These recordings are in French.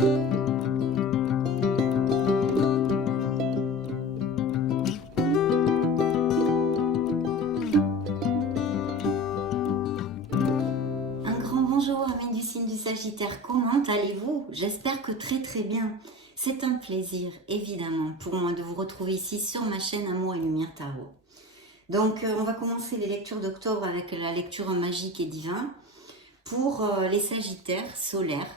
Un grand bonjour amis du signe du Sagittaire, comment allez-vous? J'espère que très bien. C'est un plaisir évidemment pour moi de vous retrouver ici sur ma chaîne Amour et Lumière Tarot. Donc on va commencer les lectures d'octobre avec la lecture magique et divin pour les Sagittaires solaires,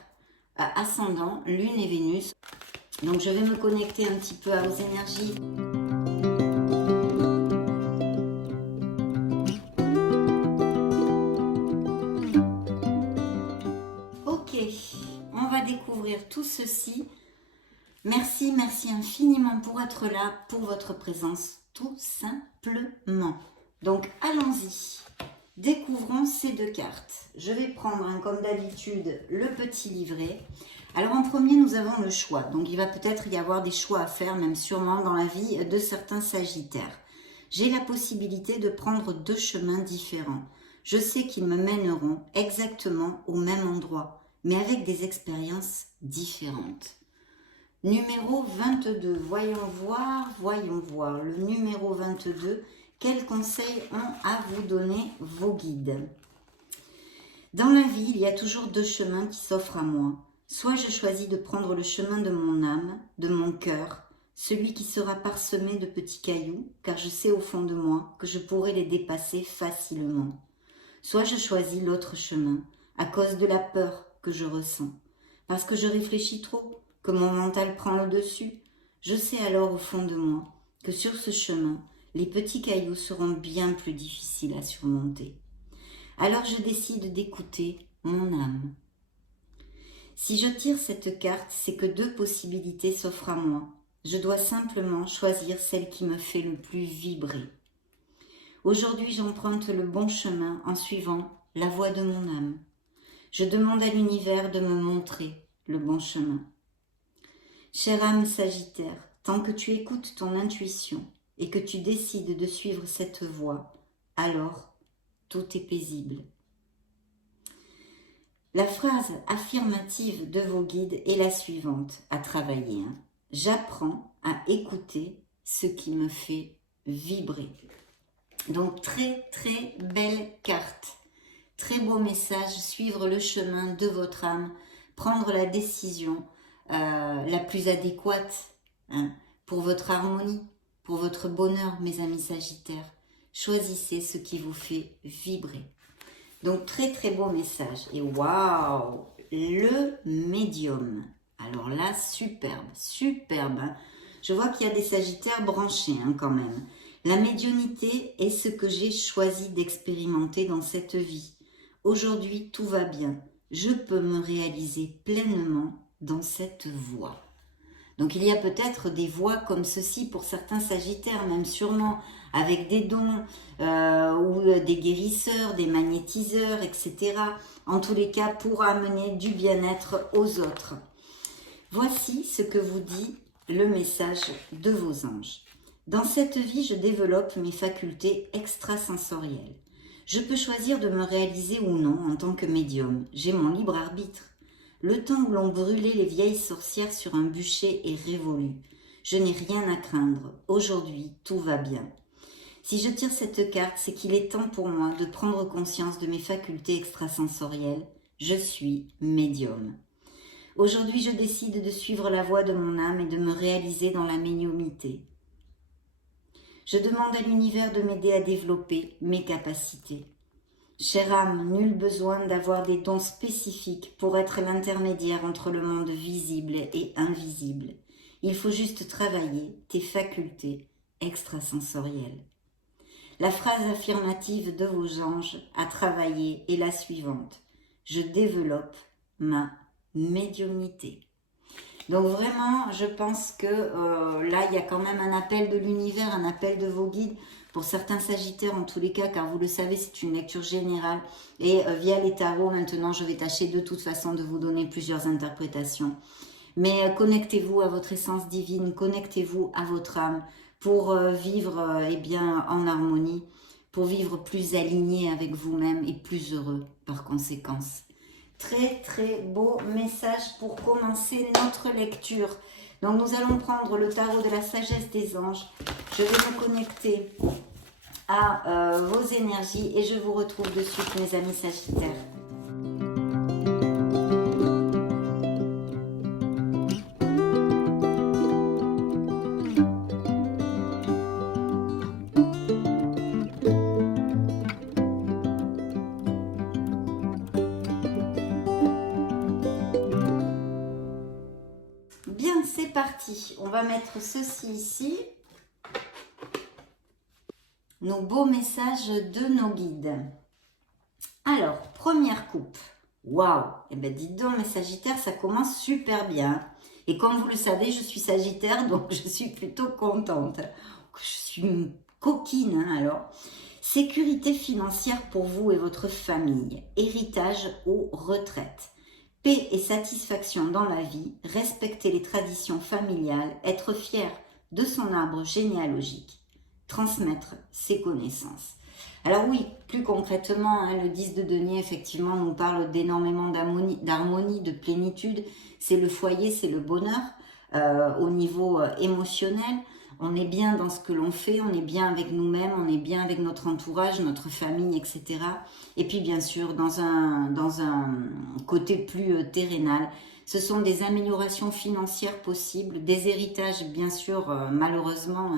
ascendant, Lune et Vénus. Donc je vais me connecter un petit peu aux énergies. Ok, on va découvrir tout ceci. Merci infiniment pour être là, pour votre présence, tout simplement. Donc allons-y, découvrons ces deux cartes. Je vais prendre, comme d'habitude, le petit livret. Alors en premier, nous avons le choix. Donc il va peut-être y avoir des choix à faire, même sûrement dans la vie de certains Sagittaires. J'ai la possibilité de prendre deux chemins différents. Je sais qu'ils me mèneront exactement au même endroit, mais avec des expériences différentes. Numéro 22, voyons voir. Le numéro 22, quels conseils ont à vous donner vos guides? Dans la vie, il y a toujours deux chemins qui s'offrent à moi. Soit je choisis de prendre le chemin de mon âme, de mon cœur, celui qui sera parsemé de petits cailloux, car je sais au fond de moi que je pourrai les dépasser facilement. Soit je choisis l'autre chemin, à cause de la peur que je ressens, parce que je réfléchis trop, que mon mental prend le dessus. Je sais alors au fond de moi que sur ce chemin, les petits cailloux seront bien plus difficiles à surmonter. Alors je décide d'écouter mon âme. Si je tire cette carte, c'est que deux possibilités s'offrent à moi. Je dois simplement choisir celle qui me fait le plus vibrer. Aujourd'hui, j'emprunte le bon chemin en suivant la voie de mon âme. Je demande à l'univers de me montrer le bon chemin. Chère âme Sagittaire, tant que tu écoutes ton intuition et que tu décides de suivre cette voie, alors tout est paisible. La phrase affirmative de vos guides est la suivante à travailler. J'apprends à écouter ce qui me fait vibrer. Donc très belle carte. Très beau message, suivre le chemin de votre âme, prendre la décision la plus adéquate pour votre harmonie, pour votre bonheur, mes amis Sagittaires. Choisissez ce qui vous fait vibrer. Donc très beau message. Et waouh, le médium. Alors là, superbe. Je vois qu'il y a des Sagittaires branchés quand même. La médiumnité est ce que j'ai choisi d'expérimenter dans cette vie. Aujourd'hui, tout va bien. Je peux me réaliser pleinement dans cette voie. Donc il y a peut-être des voies comme ceci pour certains Sagittaires, même sûrement avec des dons ou des guérisseurs, des magnétiseurs, etc. En tous les cas, pour amener du bien-être aux autres. Voici ce que vous dit le message de vos anges. Dans cette vie, je développe mes facultés extrasensorielles. Je peux choisir de me réaliser ou non en tant que médium. J'ai mon libre arbitre. Le temps où l'on brûlait les vieilles sorcières sur un bûcher est révolu. Je n'ai rien à craindre. Aujourd'hui, tout va bien. Si je tire cette carte, c'est qu'il est temps pour moi de prendre conscience de mes facultés extrasensorielles. Je suis médium. Aujourd'hui, je décide de suivre la voie de mon âme et de me réaliser dans la médiumnité. Je demande à l'univers de m'aider à développer mes capacités. Chère âme, nul besoin d'avoir des dons spécifiques pour être l'intermédiaire entre le monde visible et invisible. Il faut juste travailler tes facultés extrasensorielles. La phrase affirmative de vos anges à travailler est la suivante. Je développe ma médiumnité. Donc vraiment, je pense que là, il y a quand même un appel de l'univers, un appel de vos guides. Pour certains Sagittaires, en tous les cas, car vous le savez, c'est une lecture générale. Et via les tarots, maintenant, je vais tâcher de toute façon de vous donner plusieurs interprétations. Mais connectez-vous à votre essence divine, connectez-vous à votre âme pour vivre eh bien, en harmonie, pour vivre plus aligné avec vous-même et plus heureux par conséquence. Très très beau message pour commencer notre lecture. Donc nous allons prendre le tarot de la sagesse des anges. Je vais me connecter à vos énergies et je vous retrouve de suite mes amis Sagittaires. Bien, c'est parti. On va mettre ceci ici. Nos beaux messages de nos guides. Alors, première coupe. Waouh! Eh bien, dites donc, mes Sagittaires, ça commence super bien. Et comme vous le savez, je suis Sagittaire, donc je suis plutôt contente. Je suis une coquine, hein, alors. Sécurité financière pour vous et votre famille. Héritage ou retraite. Paix et satisfaction dans la vie. Respecter les traditions familiales. Être fier de son arbre généalogique. Transmettre ses connaissances. Alors oui, plus concrètement, hein, le 10 de denier, effectivement, nous parle d'énormément d'harmonie, de plénitude. C'est le foyer, c'est le bonheur au niveau émotionnel. On est bien dans ce que l'on fait, on est bien avec nous-mêmes, on est bien avec notre entourage, notre famille, etc. Et puis bien sûr, dans un côté plus terrénal, ce sont des améliorations financières possibles, des héritages, bien sûr, malheureusement,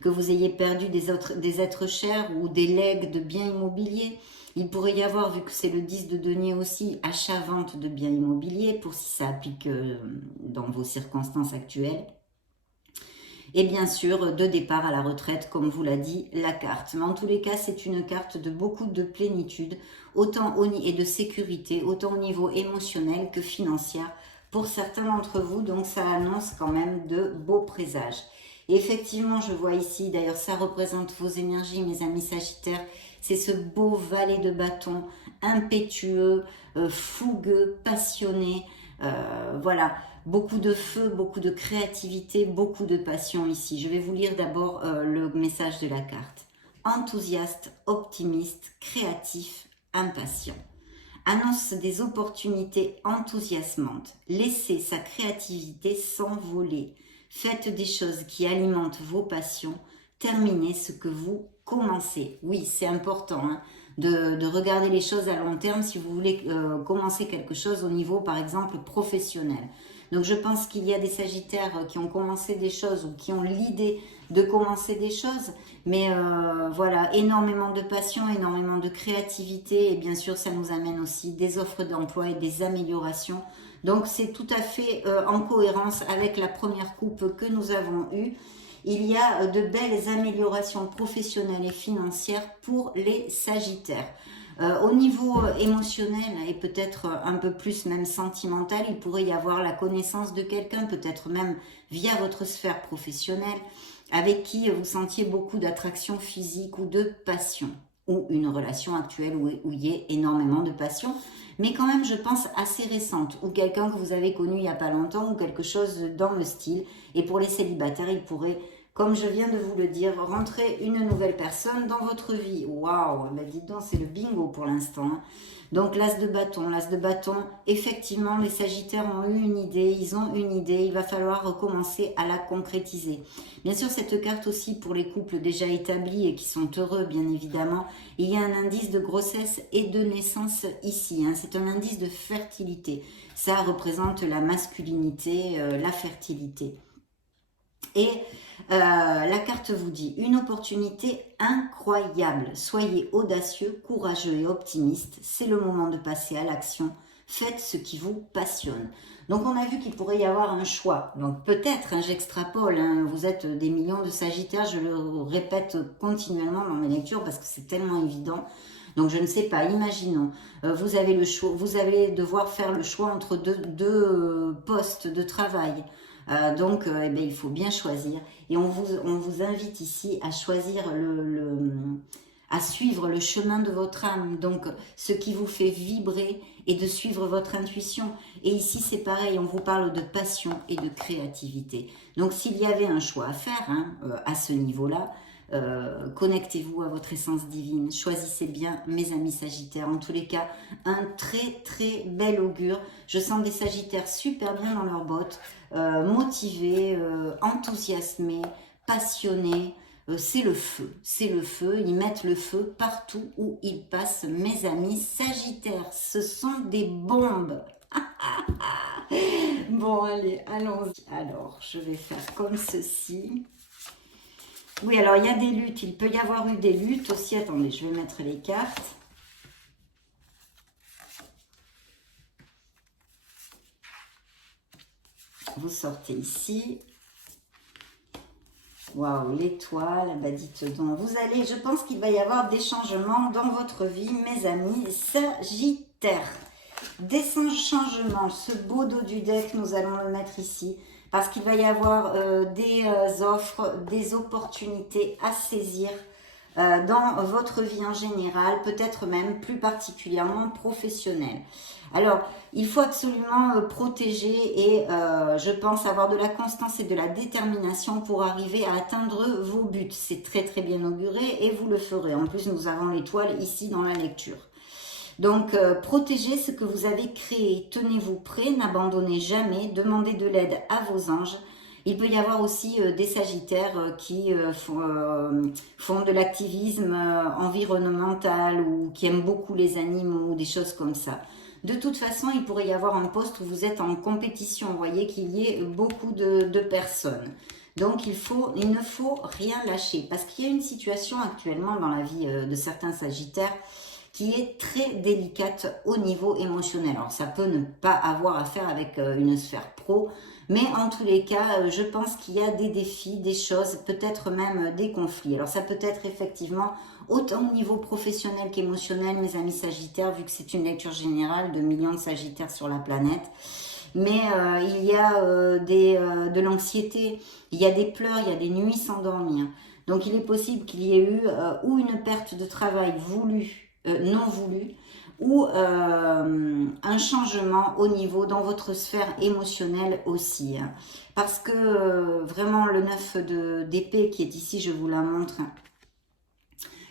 que vous ayez perdu des êtres chers ou des legs de biens immobiliers. Il pourrait y avoir, vu que c'est le 10 de denier aussi, achat-vente de biens immobiliers, pour si ça applique dans vos circonstances actuelles. Et bien sûr, de départ à la retraite, comme vous l'a dit la carte. Mais en tous les cas, c'est une carte de beaucoup de plénitude et de sécurité, autant au niveau émotionnel que financier pour certains d'entre vous. Donc ça annonce quand même de beaux présages. Et effectivement, je vois ici, d'ailleurs ça représente vos énergies, mes amis Sagittaires, c'est ce beau valet de bâton, impétueux, fougueux, passionné, voilà, beaucoup de feu, beaucoup de créativité, beaucoup de passion ici. Je vais vous lire d'abord le message de la carte. Enthousiaste, optimiste, créatif, impatient. Annonce des opportunités enthousiasmantes. Laissez sa créativité s'envoler. Faites des choses qui alimentent vos passions. Terminez ce que vous commencez. Oui, c'est important hein, de regarder les choses à long terme si vous voulez commencer quelque chose au niveau, par exemple, professionnel. Donc, je pense qu'il y a des Sagittaires qui ont commencé des choses ou qui ont l'idée de commencer des choses. Mais voilà, énormément de passion, énormément de créativité. Et bien sûr, ça nous amène aussi des offres d'emploi et des améliorations. Donc, c'est tout à fait en cohérence avec la première coupe que nous avons eue. Il y a de belles améliorations professionnelles et financières pour les Sagittaires. Au niveau émotionnel et peut-être un peu plus même sentimental, il pourrait y avoir la connaissance de quelqu'un, peut-être même via votre sphère professionnelle, avec qui vous sentiez beaucoup d'attraction physique ou de passion, ou une relation actuelle où il y ait énormément de passion, mais quand même je pense assez récente, ou quelqu'un que vous avez connu il n'y a pas longtemps, ou quelque chose dans le style. Et pour les célibataires, il pourrait, comme je viens de vous le dire, rentrer une nouvelle personne dans votre vie. Waouh, ben dites donc, c'est le bingo pour l'instant. Donc l'as de bâton, effectivement, les Sagittaires ont eu une idée, ils ont une idée, il va falloir recommencer à la concrétiser. Bien sûr, cette carte aussi pour les couples déjà établis et qui sont heureux, bien évidemment, il y a un indice de grossesse et de naissance ici, hein. C'est un indice de fertilité. Ça représente la masculinité, la fertilité. Et la carte vous dit une opportunité incroyable. Soyez audacieux, courageux et optimiste. C'est le moment de passer à l'action. Faites ce qui vous passionne. Donc on a vu qu'il pourrait y avoir un choix. Donc peut-être, hein, j'extrapole, hein, vous êtes des millions de Sagittaires, je le répète continuellement dans mes lectures parce que c'est tellement évident. Donc je ne sais pas, imaginons, vous avez le choix, vous allez devoir faire le choix entre deux postes de travail. Donc, eh bien, il faut bien choisir. Et on vous invite ici à choisir à suivre le chemin de votre âme. Donc, ce qui vous fait vibrer et de suivre votre intuition. Et ici, c'est pareil, on vous parle de passion et de créativité. Donc, s'il y avait un choix à faire hein, à ce niveau-là, connectez-vous à votre essence divine, choisissez bien mes amis Sagittaires. En tous les cas, un très très bel augure. Je sens des Sagittaires super bien dans leurs bottes, motivés, enthousiasmés, passionnés. C'est le feu, ils mettent le feu partout où ils passent, mes amis Sagittaires, ce sont des bombes. Bon, allez, allons-y. Alors, je vais faire comme ceci. Oui, alors il y a des luttes, il peut y avoir eu des luttes aussi. Attendez, je vais mettre les cartes. Vous sortez ici. Waouh, l'étoile, bah dites donc. Vous allez, je pense qu'il va y avoir des changements dans votre vie, mes amis Sagittaires. Des changements, ce beau dos du deck, nous allons le mettre ici. Parce qu'il va y avoir des offres, des opportunités à saisir dans votre vie en général, peut-être même plus particulièrement professionnelle. Alors, il faut absolument protéger et je pense avoir de la constance et de la détermination pour arriver à atteindre vos buts. C'est très très bien auguré et vous le ferez. En plus, nous avons l'étoile ici dans la lecture. Donc, protégez ce que vous avez créé. Tenez-vous prêts, n'abandonnez jamais, demandez de l'aide à vos anges. Il peut y avoir aussi des Sagittaires qui font de l'activisme environnemental ou qui aiment beaucoup les animaux, des choses comme ça. De toute façon, il pourrait y avoir un poste où vous êtes en compétition. Vous voyez qu'il y ait beaucoup de personnes. Donc, il ne faut rien lâcher. Parce qu'il y a une situation actuellement dans la vie de certains Sagittaires qui est très délicate au niveau émotionnel. Alors, ça peut ne pas avoir à faire avec une sphère pro, mais en tous les cas, je pense qu'il y a des défis, des choses, peut-être même des conflits. Alors, ça peut être effectivement autant au niveau professionnel qu'émotionnel, mes amis Sagittaires, vu que c'est une lecture générale de millions de Sagittaires sur la planète. Mais il y a de l'anxiété, il y a des pleurs, il y a des nuits sans dormir. Donc, il est possible qu'il y ait eu ou une perte de travail voulue, non voulu, ou un changement au niveau dans votre sphère émotionnelle aussi. Hein. Parce que vraiment le 9 d'épée qui est ici, je vous la montre.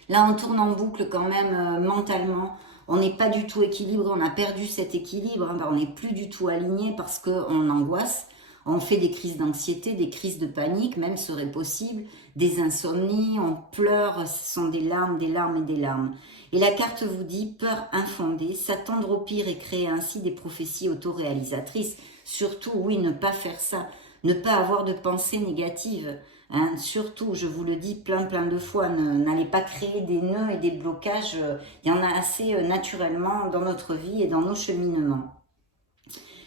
Là, on tourne en boucle quand même mentalement. On n'est pas du tout équilibré, on a perdu cet équilibre, hein, on n'est plus du tout aligné parce qu'on angoisse. On fait des crises d'anxiété, des crises de panique, même serait possible, des insomnies, on pleure, ce sont des larmes et des larmes. Et la carte vous dit peur infondée, s'attendre au pire et créer ainsi des prophéties autoréalisatrices. Surtout, oui, ne pas faire ça, ne pas avoir de pensées négatives. Hein. Surtout, je vous le dis plein de fois, n'allez pas créer des nœuds et des blocages. Il y en a assez naturellement dans notre vie et dans nos cheminements.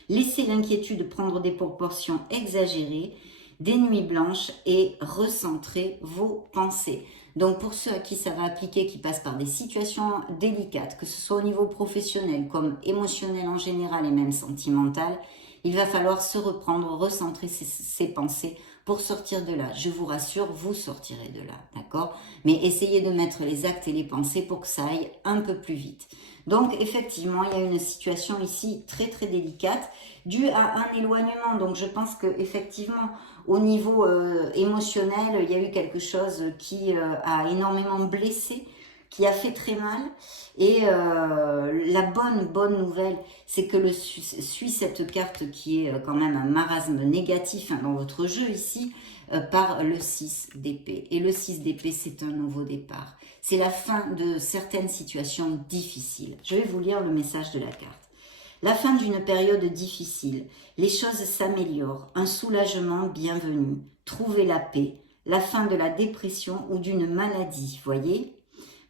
Laissez l'inquiétude prendre des proportions exagérées, des nuits blanches et recentrez vos pensées. Donc pour ceux à qui ça va appliquer, qui passent par des situations délicates, que ce soit au niveau professionnel comme émotionnel en général et même sentimental, il va falloir se reprendre, recentrer ses pensées pour sortir de là. Je vous rassure, vous sortirez de là, d'accord? Mais essayez de mettre les actes et les pensées pour que ça aille un peu plus vite. Donc effectivement, il y a une situation ici très délicate due à un éloignement. Donc je pense que effectivement, au niveau émotionnel, il y a eu quelque chose qui a énormément blessé, qui a fait très mal. Et la bonne nouvelle, c'est que suit cette carte qui est quand même un marasme négatif hein, dans votre jeu ici, par le 6 d'épée. Et le 6 d'épée, c'est un nouveau départ. C'est la fin de certaines situations difficiles. Je vais vous lire le message de la carte. La fin d'une période difficile. Les choses s'améliorent. Un soulagement bienvenu. Trouvez la paix. La fin de la dépression ou d'une maladie, voyez ?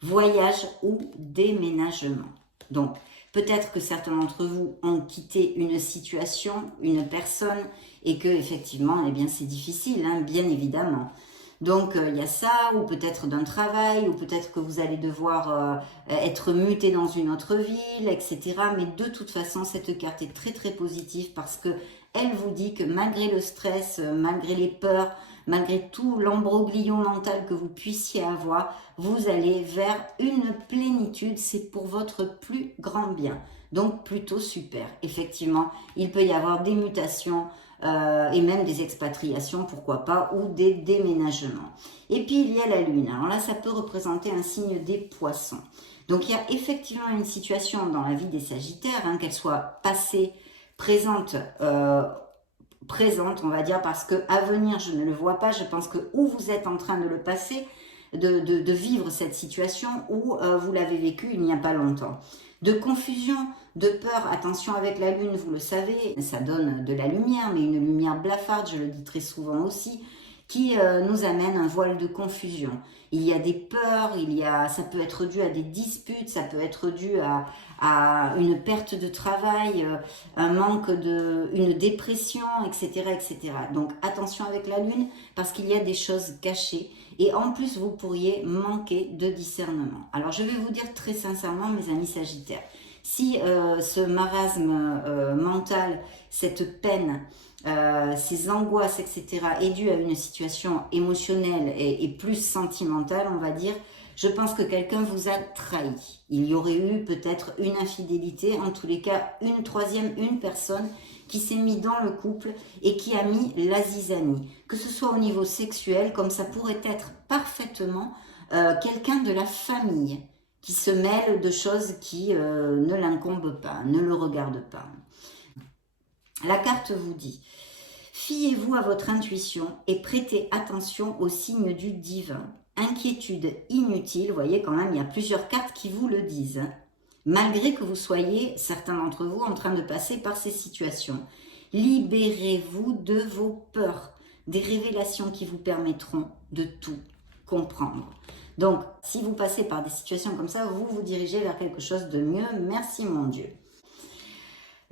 Voyage ou déménagement. Donc, peut-être que certains d'entre vous ont quitté une situation, une personne, et que effectivement, eh bien, c'est difficile, hein, bien évidemment. Donc, il y a ça, ou peut-être d'un travail, ou peut-être que vous allez devoir être muté dans une autre ville, etc. Mais de toute façon, cette carte est très positive parce que elle vous dit que malgré le stress, malgré les peurs, malgré tout l'ambroglio mental que vous puissiez avoir, vous allez vers une plénitude, c'est pour votre plus grand bien. Donc plutôt super. Effectivement, il peut y avoir des mutations et même des expatriations, pourquoi pas, ou des déménagements. Et puis il y a la Lune. Alors là, ça peut représenter un signe des Poissons. Donc il y a effectivement une situation dans la vie des Sagittaires, hein, qu'elle soit passée, présente, on va dire, parce que à venir, je ne le vois pas. Je pense que ou vous êtes en train de le passer, de vivre cette situation, ou vous l'avez vécu il n'y a pas longtemps. De confusion, de peur, attention avec la Lune, vous le savez, ça donne de la lumière, mais une lumière blafarde, je le dis très souvent aussi, qui nous amène un voile de confusion. Il y a des peurs, ça peut être dû à des disputes, ça peut être dû à une perte de travail, un manque une dépression, etc., etc. Donc attention avec la Lune, parce qu'il y a des choses cachées. Et en plus, vous pourriez manquer de discernement. Alors, je vais vous dire très sincèrement, mes amis Sagittaires, si ce marasme mental, cette peine, ces angoisses, etc., est due à une situation émotionnelle et plus sentimentale, on va dire, je pense que quelqu'un vous a trahi. Il y aurait eu peut-être une infidélité, en tous les cas, une personne qui s'est mis dans le couple et qui a mis la zizanie. Que ce soit au niveau sexuel, comme ça pourrait être parfaitement quelqu'un de la famille qui se mêle de choses qui ne l'incombent pas, ne le regardent pas. La carte vous dit, fiez-vous à votre intuition et prêtez attention aux signes du divin. Inquiétude inutile, vous voyez quand même, il y a plusieurs cartes qui vous le disent. Malgré que vous soyez, certains d'entre vous, en train de passer par ces situations. Libérez-vous de vos peurs, des révélations qui vous permettront de tout comprendre. Donc, si vous passez par des situations comme ça, vous vous dirigez vers quelque chose de mieux. Merci mon Dieu.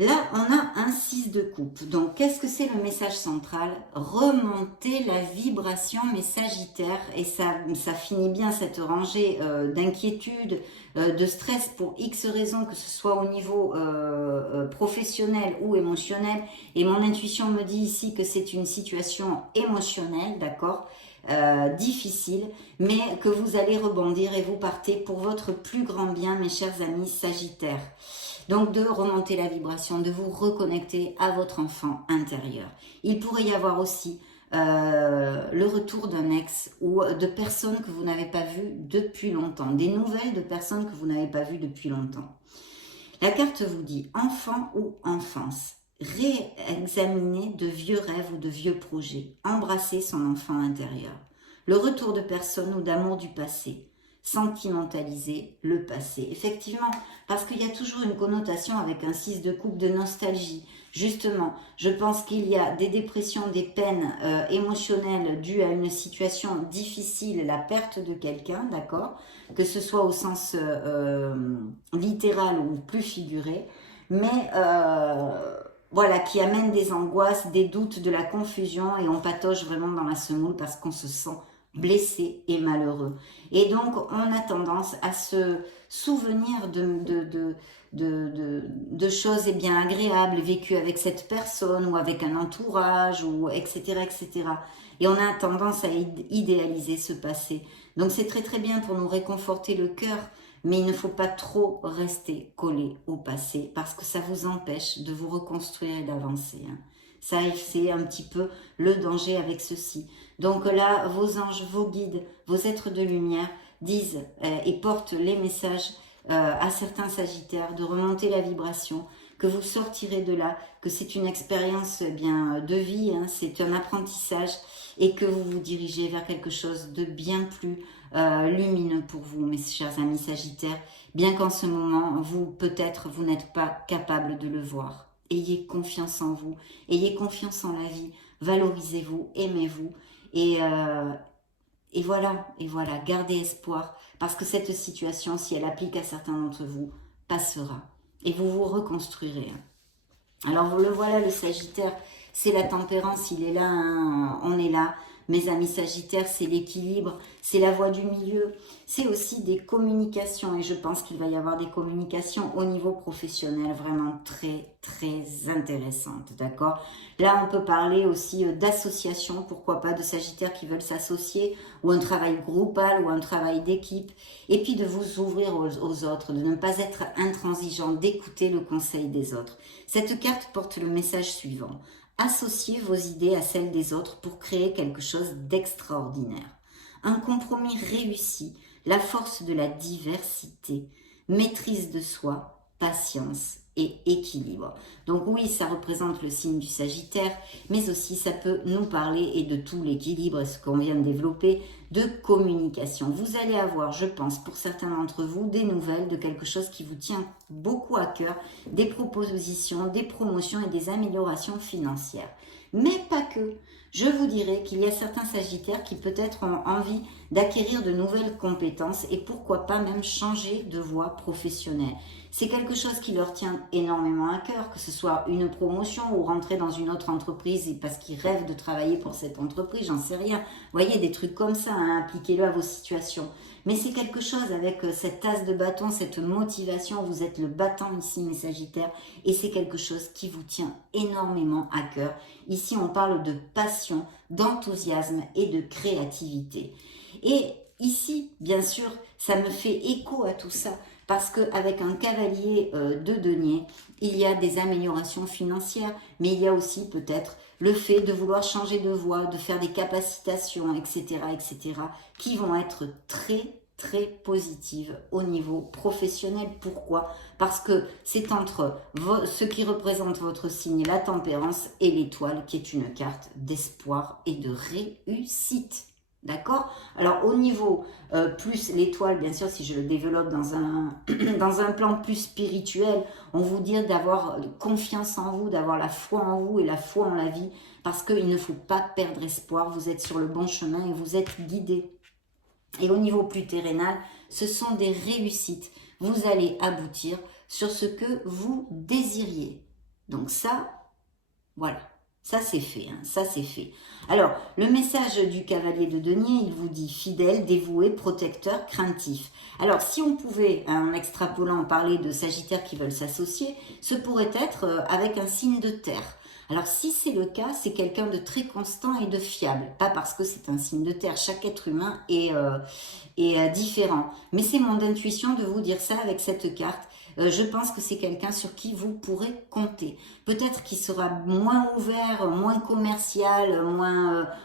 Là, on a un 6 de coupe. Donc, qu'est-ce que c'est le message central? Remonter la vibration, mes Sagittaires. Et ça finit bien cette rangée d'inquiétude, de stress pour X raisons, que ce soit au niveau professionnel ou émotionnel. Et mon intuition me dit ici que c'est une situation émotionnelle, d'accord, difficile, mais que vous allez rebondir et vous partez pour votre plus grand bien, mes chers amis Sagittaires. Donc de remonter la vibration, de vous reconnecter à votre enfant intérieur. Il pourrait y avoir aussi le retour d'un ex ou de personnes que vous n'avez pas vues depuis longtemps, des nouvelles de personnes que vous n'avez pas vues depuis longtemps. La carte vous dit enfant ou enfance. Réexaminer de vieux rêves ou de vieux projets. Embrasser son enfant intérieur. Le retour de personnes ou d'amour du passé. Sentimentaliser le passé. Effectivement, parce qu'il y a toujours une connotation avec un 6 de coupe de nostalgie. Justement, je pense qu'il y a des dépressions, des peines émotionnelles dues à une situation difficile, la perte de quelqu'un, d'accord, que ce soit au sens littéral ou plus figuré, mais voilà, qui amène des angoisses, des doutes, de la confusion, et on patauge vraiment dans la semoule parce qu'on se sent blessé et malheureux. Et donc, on a tendance à se souvenir de choses bien agréables vécues avec cette personne ou avec un entourage, ou etc., etc. Et on a tendance à idéaliser ce passé. Donc, c'est très très bien pour nous réconforter le cœur, mais il ne faut pas trop rester collé au passé parce que ça vous empêche de vous reconstruire et d'avancer. Ça, c'est un petit peu le danger avec ceci. Donc là, vos anges, vos guides, vos êtres de lumière disent et portent les messages à certains Sagittaires de remonter la vibration, que vous sortirez de là, que c'est une expérience bien de vie, c'est un apprentissage, et que vous vous dirigez vers quelque chose de bien plus lumineux pour vous, mes chers amis Sagittaires, bien qu'en ce moment, peut-être, vous n'êtes pas capable de le voir. Ayez confiance en vous, ayez confiance en la vie, valorisez-vous, aimez-vous, et voilà, gardez espoir, parce que cette situation, si elle applique à certains d'entre vous, passera, et vous vous reconstruirez. Alors le voilà, le Sagittaire, c'est la tempérance, il est là, hein, on est là. Mes amis Sagittaires, c'est l'équilibre, c'est la voie du milieu, c'est aussi des communications et je pense qu'il va y avoir des communications au niveau professionnel vraiment très très intéressantes, d'accord? Là, on peut parler aussi d'associations, pourquoi pas, de Sagittaires qui veulent s'associer, ou un travail groupal, ou un travail d'équipe, et puis de vous ouvrir aux autres, de ne pas être intransigeant, d'écouter le conseil des autres. Cette carte porte le message suivant. Associez vos idées à celles des autres pour créer quelque chose d'extraordinaire. Un compromis réussi, la force de la diversité, maîtrise de soi, patience et équilibre. Donc oui, ça représente le signe du Sagittaire, mais aussi ça peut nous parler, et de tout l'équilibre, ce qu'on vient de développer, de communication. Vous allez avoir, je pense, pour certains d'entre vous, des nouvelles de quelque chose qui vous tient beaucoup à cœur, des propositions, des promotions et des améliorations financières. Mais pas que. Je vous dirais qu'il y a certains Sagittaires qui peut-être ont envie d'acquérir de nouvelles compétences et pourquoi pas même changer de voie professionnelle. C'est quelque chose qui leur tient énormément à cœur, que ce soit une promotion ou rentrer dans une autre entreprise parce qu'ils rêvent de travailler pour cette entreprise, j'en sais rien. Vous voyez, des trucs comme ça, hein, appliquez-le à vos situations. Mais c'est quelque chose avec cette tasse de bâton, cette motivation, vous êtes le battant ici, mes Sagittaires, et c'est quelque chose qui vous tient énormément à cœur. Ici, on parle de passion, d'enthousiasme et de créativité. Et ici, bien sûr, ça me fait écho à tout ça, parce qu'avec un cavalier de denier, il y a des améliorations financières, mais il y a aussi peut-être le fait de vouloir changer de voie, de faire des capacitations, etc., qui vont être très, très positives au niveau professionnel. Pourquoi? Parce que c'est entre ce qui représente votre signe, la tempérance, et l'étoile, qui est une carte d'espoir et de réussite. D'accord? Alors au niveau plus l'étoile, bien sûr, si je le développe dans un plan plus spirituel, on vous dit d'avoir confiance en vous, d'avoir la foi en vous et la foi en la vie, parce qu'il ne faut pas perdre espoir, vous êtes sur le bon chemin et vous êtes guidé. Et au niveau plus terrénal, ce sont des réussites. Vous allez aboutir sur ce que vous désiriez. Donc ça, voilà. Ça, c'est fait, hein, ça, c'est fait. Alors, le message du cavalier de denier, il vous dit fidèle, dévoué, protecteur, craintif. Alors, si on pouvait, en extrapolant, parler de Sagittaires qui veulent s'associer, ce pourrait être avec un signe de terre. Alors, si c'est le cas, c'est quelqu'un de très constant et de fiable. Pas parce que c'est un signe de terre. Chaque être humain est différent. Mais c'est mon intuition de vous dire ça avec cette carte. Je pense que c'est quelqu'un sur qui vous pourrez compter. Peut-être qu'il sera moins ouvert, moins commercial,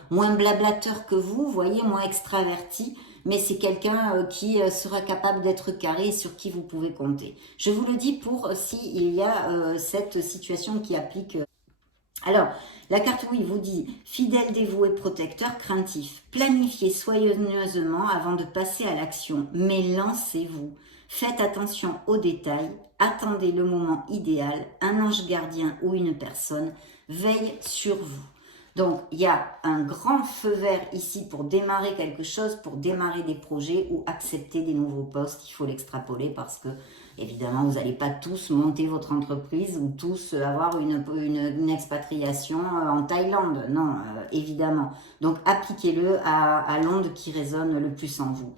moins blablateur que vous, voyez, moins extraverti. Mais c'est quelqu'un qui sera capable d'être carré et sur qui vous pouvez compter. Je vous le dis pour s'il y a cette situation qui applique. Alors, la carte, oui, vous dit fidèle, dévoué, protecteur, craintif. Planifiez soigneusement avant de passer à l'action, mais lancez-vous. Faites attention aux détails, attendez le moment idéal, un ange gardien ou une personne veille sur vous. Donc, il y a un grand feu vert ici pour démarrer quelque chose, pour démarrer des projets ou accepter des nouveaux postes. Il faut l'extrapoler parce que, évidemment, vous n'allez pas tous monter votre entreprise ou tous avoir une expatriation en Thaïlande. Non, évidemment. Donc, appliquez-le à l'onde qui résonne le plus en vous.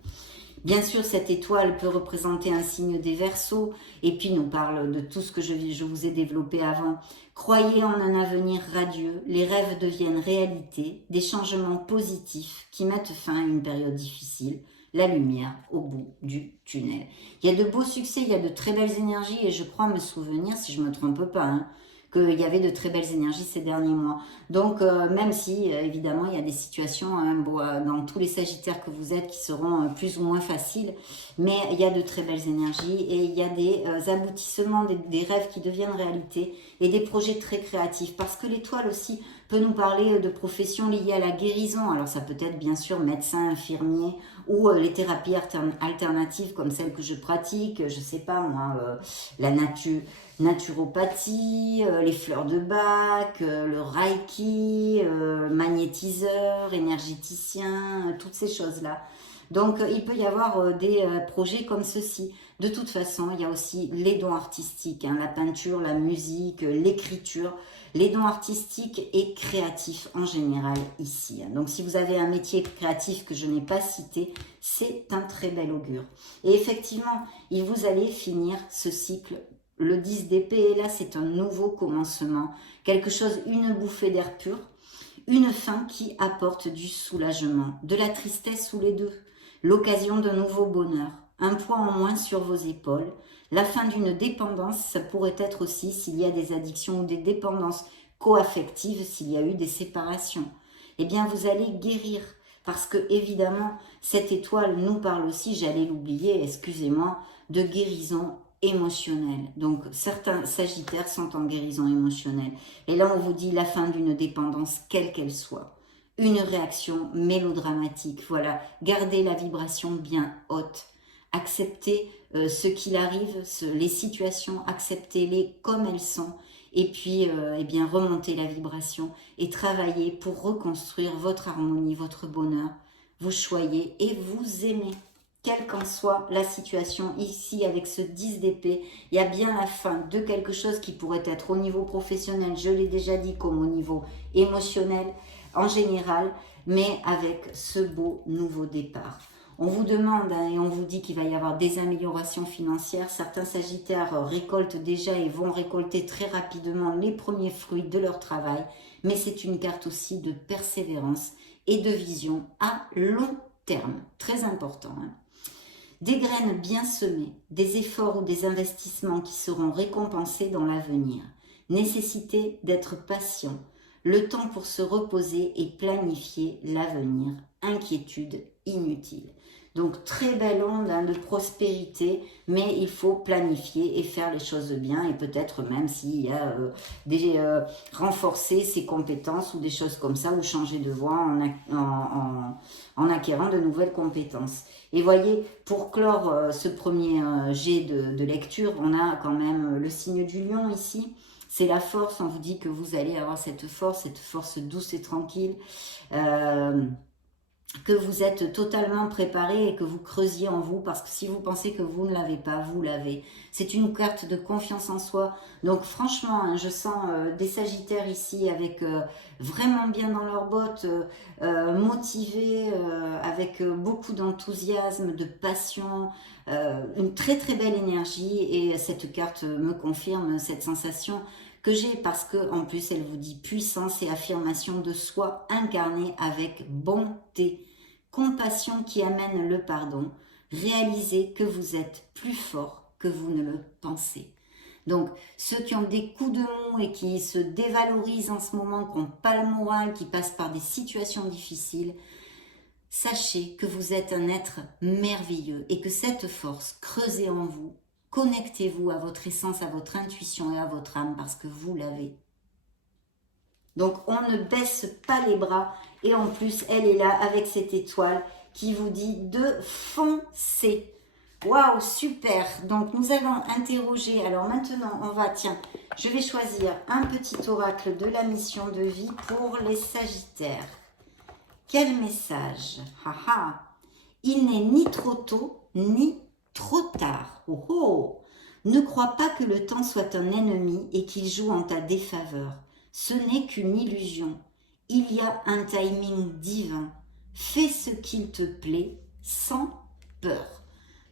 Bien sûr, cette étoile peut représenter un signe des Verseaux et puis nous parle de tout ce que je vous ai développé avant. Croyez en un avenir radieux, les rêves deviennent réalité, des changements positifs qui mettent fin à une période difficile, la lumière au bout du tunnel. Il y a de beaux succès, il y a de très belles énergies et je crois me souvenir, si je ne me trompe pas, qu'il y avait de très belles énergies ces derniers mois. Donc, même si, évidemment, il y a des situations dans tous les Sagittaires que vous êtes qui seront plus ou moins faciles, mais il y a de très belles énergies et il y a des aboutissements, des rêves qui deviennent réalité et des projets très créatifs. Parce que l'étoile aussi peut nous parler de professions liées à la guérison. Alors, ça peut être bien sûr médecin, infirmier ou les thérapies alternatives comme celles que je pratique, je sais pas moi, la naturopathie, les fleurs de Bach, le reiki, magnétiseur, énergéticien, toutes ces choses-là. Donc, il peut y avoir des projets comme ceci. De toute façon, il y a aussi les dons artistiques, hein, la peinture, la musique, l'écriture, les dons artistiques et créatifs en général ici. Donc si vous avez un métier créatif que je n'ai pas cité, c'est un très bel augure. Et effectivement, vous allez finir ce cycle, le 10 d'épée, et là c'est un nouveau commencement, quelque chose, une bouffée d'air pur, une fin qui apporte du soulagement, de la tristesse ou les deux, l'occasion d'un nouveau bonheur, un poids en moins sur vos épaules, la fin d'une dépendance, ça pourrait être aussi s'il y a des addictions ou des dépendances coaffectives, s'il y a eu des séparations. Eh bien, vous allez guérir, parce que évidemment, cette étoile nous parle aussi, j'allais l'oublier, excusez-moi, de guérison émotionnelle. Donc, certains sagittaires sont en guérison émotionnelle. Et là, on vous dit la fin d'une dépendance, quelle qu'elle soit. Une réaction mélodramatique, voilà. Gardez la vibration bien haute. Acceptez ce qu'il arrive, les situations, acceptez-les comme elles sont. Et puis, eh bien, remontez la vibration et travaillez pour reconstruire votre harmonie, votre bonheur. Vous choyez et vous aimez. Quelle qu'en soit la situation ici avec ce 10 d'épée, il y a bien la fin de quelque chose qui pourrait être au niveau professionnel, je l'ai déjà dit, comme au niveau émotionnel en général, mais avec ce beau nouveau départ. On vous demande et on vous dit qu'il va y avoir des améliorations financières. Certains sagittaires récoltent déjà et vont récolter très rapidement les premiers fruits de leur travail, mais c'est une carte aussi de persévérance et de vision à long terme, très important. Des graines bien semées, des efforts ou des investissements qui seront récompensés dans l'avenir. Nécessité d'être patient, le temps pour se reposer et planifier l'avenir. Inquiétude inutile. Donc très belle onde de prospérité, mais il faut planifier et faire les choses bien et peut-être même s'il y a renforcer ses compétences ou des choses comme ça ou changer de voie en acquérant de nouvelles compétences. Et voyez, pour clore ce premier jet de lecture, on a quand même le signe du lion ici. C'est la force, on vous dit que vous allez avoir cette force douce et tranquille, que vous êtes totalement préparé et que vous creusiez en vous, parce que si vous pensez que vous ne l'avez pas, vous l'avez. C'est une carte de confiance en soi. Donc franchement, hein, je sens des sagittaires ici avec vraiment bien dans leurs bottes, motivés, avec beaucoup d'enthousiasme, de passion, une très très belle énergie, et cette carte me confirme cette sensation que j'ai, parce que en plus elle vous dit puissance et affirmation de soi incarnée avec bonté, compassion qui amène le pardon, réalisez que vous êtes plus fort que vous ne le pensez. Donc ceux qui ont des coups de mou et qui se dévalorisent en ce moment, qui n'ont pas le moral, qui passent par des situations difficiles, sachez que vous êtes un être merveilleux et que cette force creusée en vous, connectez-vous à votre essence, à votre intuition et à votre âme, parce que vous l'avez. Donc on ne baisse pas les bras, et en plus elle est là avec cette étoile qui vous dit de foncer. Waouh, super. Donc nous allons interroger, alors maintenant on va, tiens, je vais choisir un petit oracle de la mission de vie pour les sagittaires. Quel message? Haha. Il n'est ni trop tôt, ni trop tard. Oh oh. Ne crois pas que le temps soit un ennemi et qu'il joue en ta défaveur. Ce n'est qu'une illusion. Il y a un timing divin. Fais ce qu'il te plaît sans peur.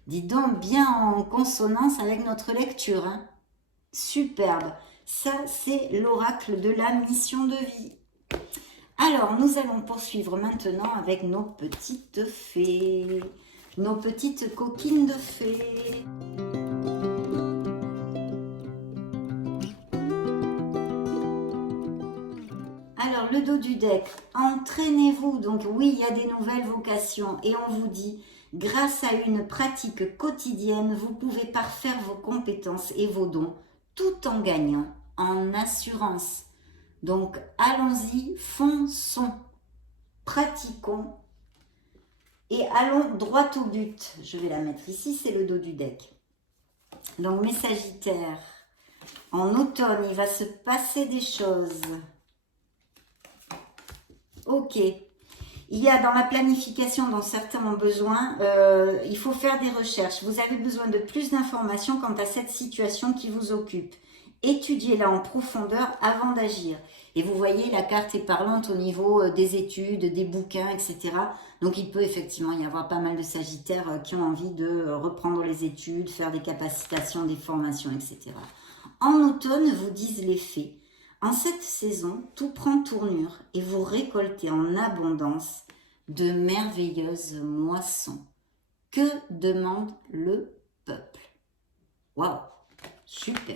Dis donc bien en consonance avec notre lecture. Hein. Superbe. Ça, c'est l'oracle de la mission de vie. Alors, nous allons poursuivre maintenant avec nos petites fées. Nos petites coquines de fées. Alors, le dos du deck, entraînez-vous. Donc oui, il y a des nouvelles vocations et on vous dit, grâce à une pratique quotidienne, vous pouvez parfaire vos compétences et vos dons tout en gagnant en assurance. Donc, allons-y, fonçons, pratiquons et allons droit au but. Je vais la mettre ici, c'est le dos du deck. Donc, mes sagittaires, en automne, il va se passer des choses. Ok, Il y a dans la planification dont certains ont besoin, il faut faire des recherches. Vous avez besoin de plus d'informations quant à cette situation qui vous occupe. Étudiez-la en profondeur avant d'agir. Et vous voyez, la carte est parlante au niveau des études, des bouquins, etc. Donc il peut effectivement y avoir pas mal de sagittaires qui ont envie de reprendre les études, faire des capacitations, des formations, etc. En automne, vous disent les fées. En cette saison, tout prend tournure et vous récoltez en abondance de merveilleuses moissons. Que demande le peuple? Waouh, super!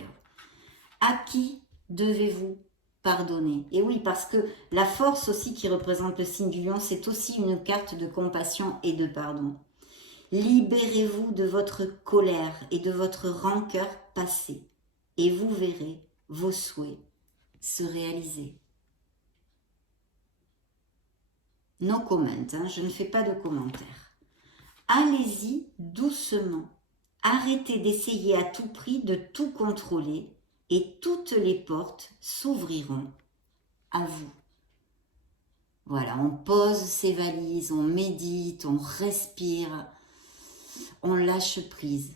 À qui devez-vous pardonner? Et oui, parce que la force aussi qui représente le signe du lion, c'est aussi une carte de compassion et de pardon. Libérez-vous de votre colère et de votre rancœur passée et vous verrez vos souhaits se réaliser. No comment, je ne fais pas de commentaires. Allez-y doucement. Arrêtez d'essayer à tout prix de tout contrôler et toutes les portes s'ouvriront à vous. Voilà, on pose ses valises, on médite, on respire, on lâche prise.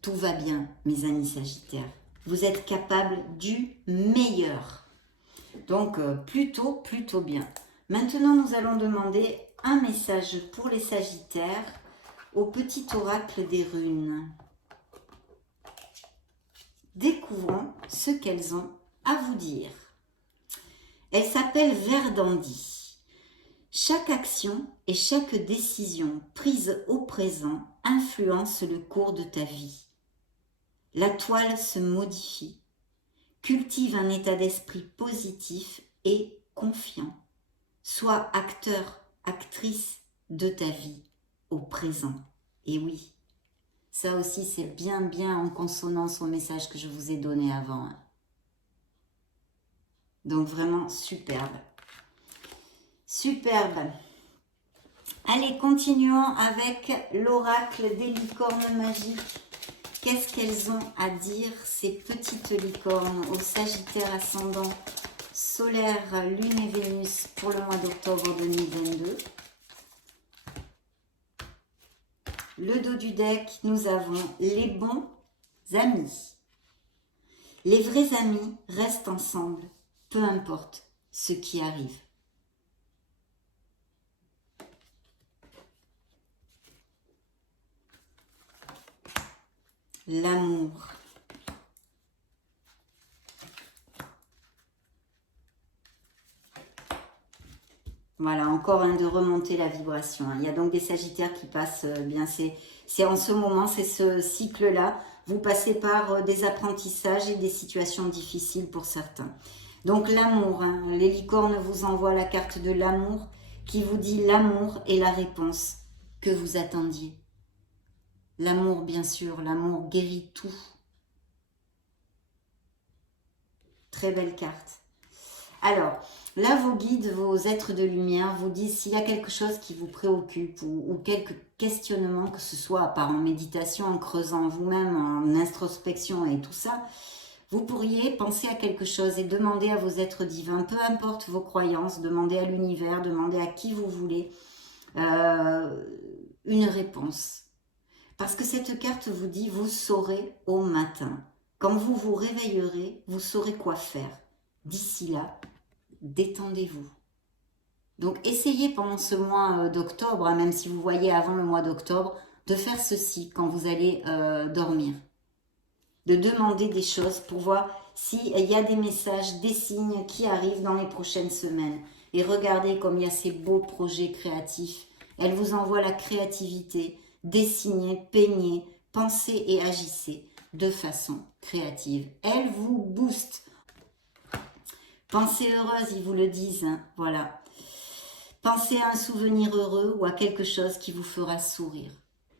Tout va bien, mes amis Sagittaires. Vous êtes capables du meilleur. Donc, plutôt bien. Maintenant, nous allons demander un message pour les Sagittaires au petit oracle des runes. Découvrons ce qu'elles ont à vous dire. Elles s'appellent Verdandi. Chaque action et chaque décision prise au présent influence le cours de ta vie. La toile se modifie. Cultive un état d'esprit positif et confiant. Sois acteur, actrice de ta vie au présent. Et oui, ça aussi c'est bien en consonance au message que je vous ai donné avant. Donc vraiment superbe. Superbe. Allez, continuons avec l'oracle des licornes magiques. Qu'est-ce qu'elles ont à dire, ces petites licornes, au Sagittaire ascendant, solaire, lune et Vénus pour le mois d'octobre 2022. Le dos du deck, nous avons les bons amis. Les vrais amis restent ensemble, peu importe ce qui arrive. L'amour. Voilà, encore de remonter la vibration. Il y a donc des Sagittaires qui passent bien. C'est en ce moment, c'est ce cycle-là. Vous passez par des apprentissages et des situations difficiles pour certains. Donc l'amour, les licornes vous envoient la carte de l'amour qui vous dit l'amour est la réponse que vous attendiez. L'amour, bien sûr, l'amour guérit tout. Très belle carte. Alors, là, vos guides, vos êtres de lumière vous disent s'il y a quelque chose qui vous préoccupe ou quelques questionnements, que ce soit par en méditation, en creusant vous-même, en introspection et tout ça, vous pourriez penser à quelque chose et demander à vos êtres divins, peu importe vos croyances, demander à l'univers, demander à qui vous voulez, une réponse. Parce que cette carte vous dit, vous saurez au matin. Quand vous vous réveillerez, vous saurez quoi faire. D'ici là, détendez-vous. Donc, essayez pendant ce mois d'octobre, même si vous voyez avant le mois d'octobre, de faire ceci quand vous allez dormir. De demander des choses pour voir s'il y a des messages, des signes qui arrivent dans les prochaines semaines. Et regardez comme il y a ces beaux projets créatifs. Elle vous envoie la créativité. Dessinez, peignez, pensez et agissez de façon créative. Elle vous booste. Pensez heureuse, ils vous le disent. Voilà. Pensez à un souvenir heureux ou à quelque chose qui vous fera sourire.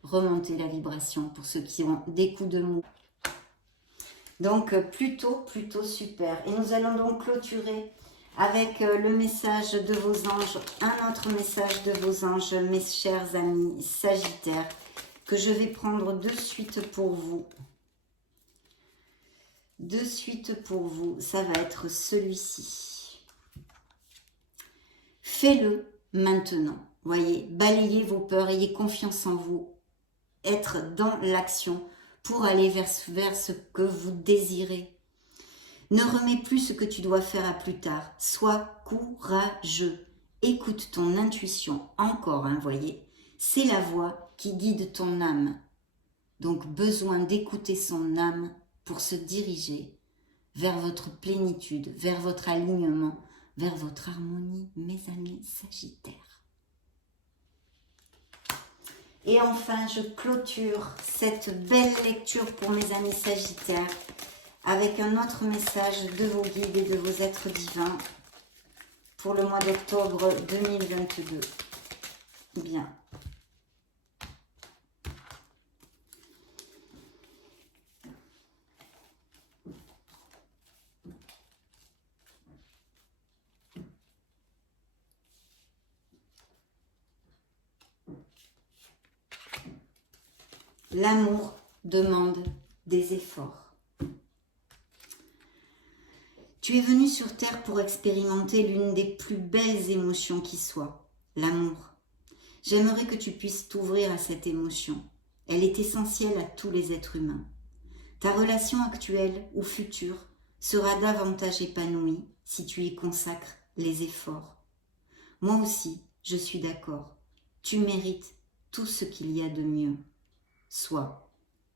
Remontez la vibration pour ceux qui ont des coups de mou. Donc, plutôt super. Et nous allons donc clôturer avec le message de vos anges, un autre message de vos anges, mes chers amis Sagittaires, que je vais prendre de suite pour vous. De suite pour vous, ça va être celui-ci. Fais-le maintenant. Voyez, balayez vos peurs, ayez confiance en vous, être dans l'action pour aller vers ce que vous désirez. Ne remets plus ce que tu dois faire à plus tard. Sois courageux. Écoute ton intuition encore, voyez. C'est la voix qui guide ton âme. Donc besoin d'écouter son âme pour se diriger vers votre plénitude, vers votre alignement, vers votre harmonie, mes amis Sagittaires. Et enfin, je clôture cette belle lecture pour mes amis Sagittaires avec un autre message de vos guides et de vos êtres divins pour le mois d'octobre 2022. Bien. L'amour demande des efforts. Tu es venu sur Terre pour expérimenter l'une des plus belles émotions qui soit, l'amour. J'aimerais que tu puisses t'ouvrir à cette émotion. Elle est essentielle à tous les êtres humains. Ta relation actuelle ou future sera davantage épanouie si tu y consacres les efforts. Moi aussi, je suis d'accord. Tu mérites tout ce qu'il y a de mieux. Soit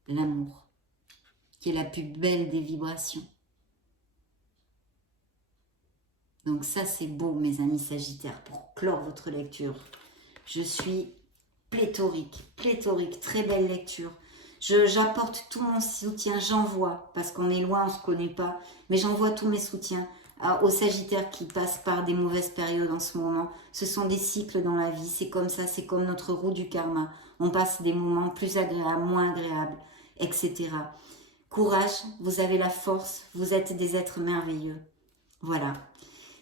l'amour, qui est la plus belle des vibrations. Donc ça, c'est beau, mes amis Sagittaires, pour clore votre lecture. Je suis pléthorique, très belle lecture. J'apporte tout mon soutien, j'envoie, parce qu'on est loin, on ne se connaît pas, mais j'envoie tous mes soutiens aux Sagittaires qui passent par des mauvaises périodes en ce moment. Ce sont des cycles dans la vie, c'est comme ça, c'est comme notre roue du karma. On passe des moments plus agréables, moins agréables, etc. Courage, vous avez la force, vous êtes des êtres merveilleux. Voilà.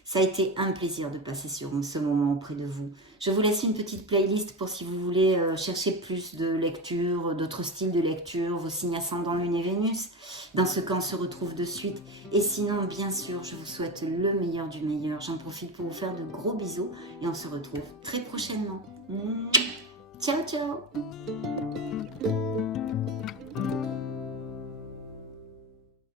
Ça a été un plaisir de passer sur ce moment auprès de vous. Je vous laisse une petite playlist pour si vous voulez chercher plus de lecture, d'autres styles de lecture, vos signes ascendants Lune et Vénus. Dans ce cas, on se retrouve de suite. Et sinon, bien sûr, je vous souhaite le meilleur du meilleur. J'en profite pour vous faire de gros bisous et on se retrouve très prochainement. Ciao, ciao!